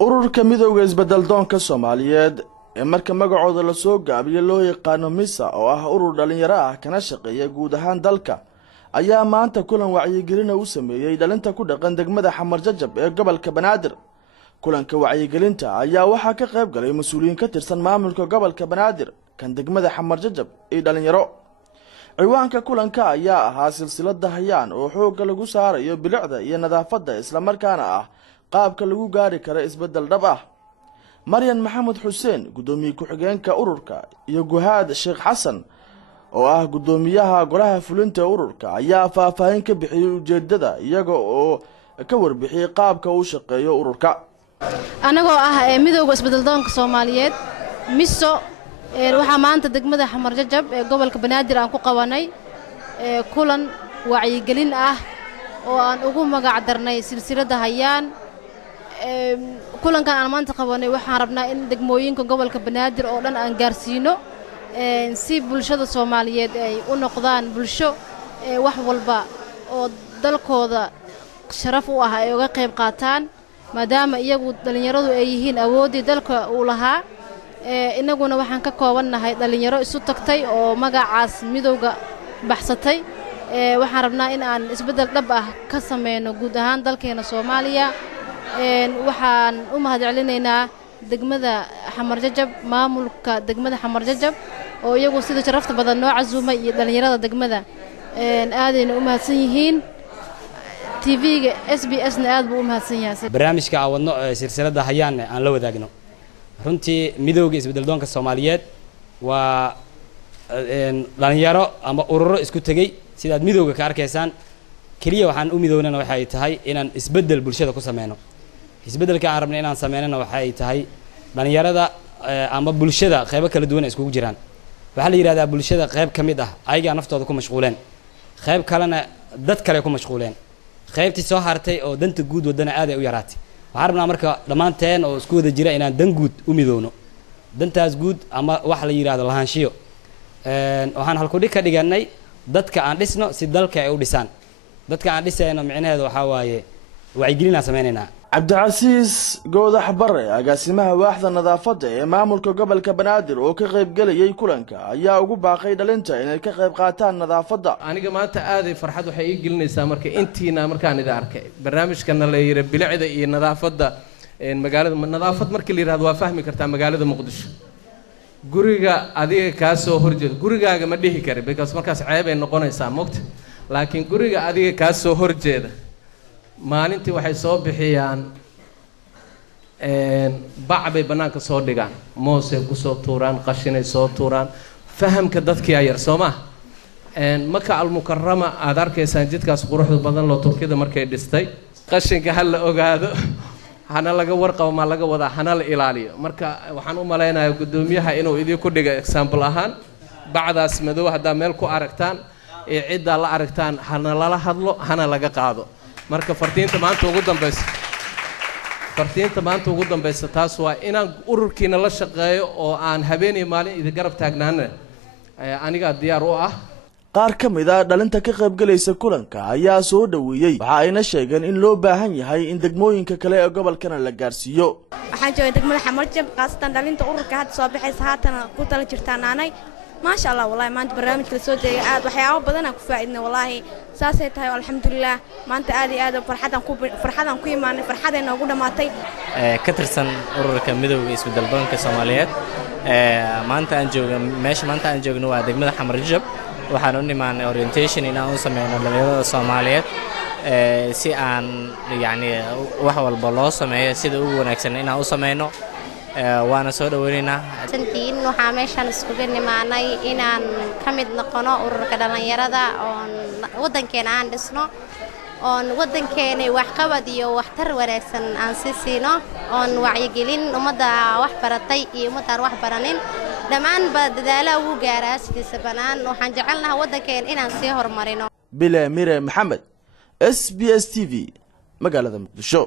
ururka midowga isbeddeldoonka Soomaaliyeed ee marka magacooda la soo gaabiyo loo yaqaano MISA oo ah urur dhalinyaro ah kana shaqeeya guud ahaan dalka ayaa maanta kulan wacyigelin u sameeyay dhalinta ku dhaqan degmada Xamar Jajab ee gobolka Banaadir. kulanka wacyigelinta ayaa waxa ka qayb galay mas'uuliyiin ka tirsan maamulka gobolka Banaadir kan degmada Xamar Jajab ee dhalinyaro. ciwaanka kulanka ayaa ahaa silsilada hayaan oo xoog lagu saarayo bilicda iyo nadaafadda isla markaana ah qaabka lagu gaari karo isbedel dhab ah. Maryan Maxamed Xuseen gudoomiye ku-xigeenka ururka iyo Guhaad Sheekh Xasan oo ah gudoomiyaha golaha fulinta ururka ayaa faahfaahin ka bixiyay ujeedada iyaga oo ka warbixiyay qaabka uu shaqeeyo ururka. anagoo ah midowga isbeddeldoonka Soomaaliyeed MISO waxaa maanta degmada Xamar Jajab ee gobolka Banaadir aan ku qabanay kulan wacyigelin ah oo aan ugu magac darnay silsilada hayaan. kulankan aan maanta qabanay waxaan rabnaa in degmooyinka gobolka Banaadir oo dhan aan gaarsiino si bulshada Soomaaliyeed ay u noqdaan bulsho wax walba oo dalkooda sharaf u ah ay uga qayb qaataan maadaama iyagu dhalinyaradu ay yihiin awoodii dalka uu lahaa. inaguna waxaan ka koobanahay dhalinyaro isu tagtay oo magacaas midowga baxsatay. waxaan rabnaa in aan isbedel dhab ah ka sameeyno guud ahaan dalkeena Soomaaliya. waxaan u mahadcelinaynaa degmada Xamar Jajab maamulka degmada Xamar Jajab oo iyagu sida sharafta badan noo casuumay iyo dhalinyarada degmada aadayna u mahadsan yihiin. TV-ga SBS-na aad buu u mahadsan yahay. barnaamijka aan wadno silsilada hayaan aan la wadaagno runtii midowga isbeddeldoonka Soomaaliyeed waa dhalinyaro ama ururo isku tagay sidaad midowga ka arkaysaan kaliya waxaan u midownana waxay tahay inaan isbeddel bulshada ku sameeyno. isbeddelka aan rabnay inaan sameeynana waxay tahay dhalinyarada ama bulshada qaybo kala duwan iskugu jiraan. waxa la yiraahdaa bulshada qayb kamid ah ayaga naftooda ku mashquuleen qayb kalena dad kale ku mashquuleen qaybtii soo hartay oo danta guud wadana aad ay u yaraatay. waxaan rabnaa marka dhamaanteen oo isku wada jira inaan dan guud u midowno dantaas guud ama wax la yiraahdo lahaanshiyo. waxaan halku dhig ka dhiganay dadka aan dhisno si dalka ay u dhisaan. dadka aan dhisayno micnaheedu waxa waaye wacyigelin sameeynayna. Cabdicasiis Goodax Barre agaasimaha waaxda nadaafadda ee maamulka gobolka Banaadir oo ka qayb galayay kulanka ayaa ugu baaqay dhalinta inay ka qayb qaataan nadaafadda. aniga maanta aad ay farxad waxay ii gelinaysaa marka intiina markaan ida arkay barnaamijkan la yiri bilicda iyo nadaafadda magaalada nadaafad markii la yiraahdo waa fahmi kartaa magaalada Muqdisho. guriga adiga ka soo horjeed gurigaaga ma dhihi karo because markaas ceeb ay noqonaysaa moogta laakiin guriga adiga ka soo horjeeda maalintii waxay soo bixiyaan bac bay banaanka soo dhigaan moosay ku soo tuuraan qashinay soo tuuraan fahamka dadkii yar Soomaa Maka al-Mukarrama aad arkaysaan jidkaas quruxda badan loo Turkida markay dhistay qashinka hal la ogaado hana laga warqabo ma laga wada hana la ilaaliyo. marka waxaan u maleynayaa gudoomiyaha inuu idin ku dhigo example ahaan bacdaas madow hadaa meel ku aragtaan ee cid la aragtaan hana lala hadlo hana laga qaado. marka fartiinta maanta ugu dambaysa taas waa inaan ururkiina la shaqeeyo oo aan habeenay maalin idin garab taagnaana aniga diyaar u ah. qaar ka mid ah dhalinta ka qayb galaysa kulanka ayaa soo dhaweeyay waxa ayna sheegeen in loo baahan yahay in degmooyinka kale ee gobolkana la gaarsiiyo. waxaan joogay degmada Xamar Jajab qaasatan dhalinta ururka hadda soo baxaysa haatana ku tala jirtaan aanay ما شاء الله والله ما أنت برنامج كل سوى جاي عاد وحياة بدنا كفايدنا والله ساسة هاي والحمد لله ما أنت عادي فرحة كوي ما فرحة إنه قلنا ما تي كترسن أورك مدو اسم دلبان كصوماليات ما أنت أنجو ماشي ما أنت أنجو نوع دقمة حمر جب وحنوني مع أورينتيشن إن أنا سمعنا لليوم الصوماليات سي عن يعني وحول البلاص ما سيدو ونكسن إن أنا سمعنا وانا soo dhaweynaa santiin waxa meeshan isku genimaanay inaan kamid noqono ururka dhalinyarada oo wadankeena aan dhisno oo wadankeena wax qabad iyo wax tar wanaagsan aan siino oo wacyigelin umada wax baratay iyo umada wax baranin dhamaan dadaalo ugu gaaraa sidiisa banaan waxaan jecelnahay wadankeena inaan sii horumarino. Bila Mire Maxamed SBS TV magaalada Muqdisho.